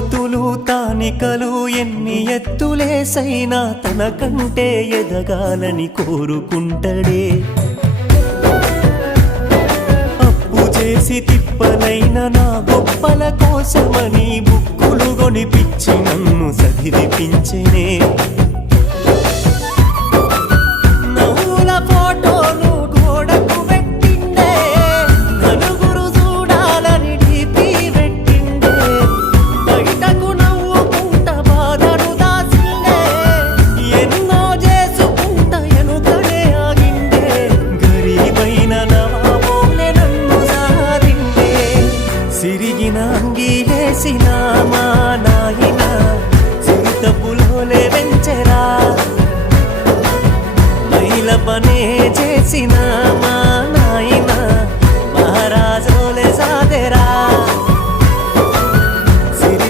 చేతులు తానికలు ఎన్ని ఎత్తులేసైనా తనకంటే ఎదగాలని కోరుకుంటడే. అప్పు చేసి తిప్పలైన నా గొప్పల కోసమని బుక్కులు కొనిపిచ్చి నన్ను చదివిపించెనే. నవ్వుల ఫోటోలు గోడకు పెట్టిండే, నలుగురు చూడాలని డీపీ పెట్టిండే. బయటకు నవ్వుకుంట బాధను దాసిండే, ఎన్నో చేసుకుంట ఎనుకనే ఆగిండే. గరీబైన నవాబోలే నన్ను సాధిండే. సిరిగిన అంగీలేసిన మా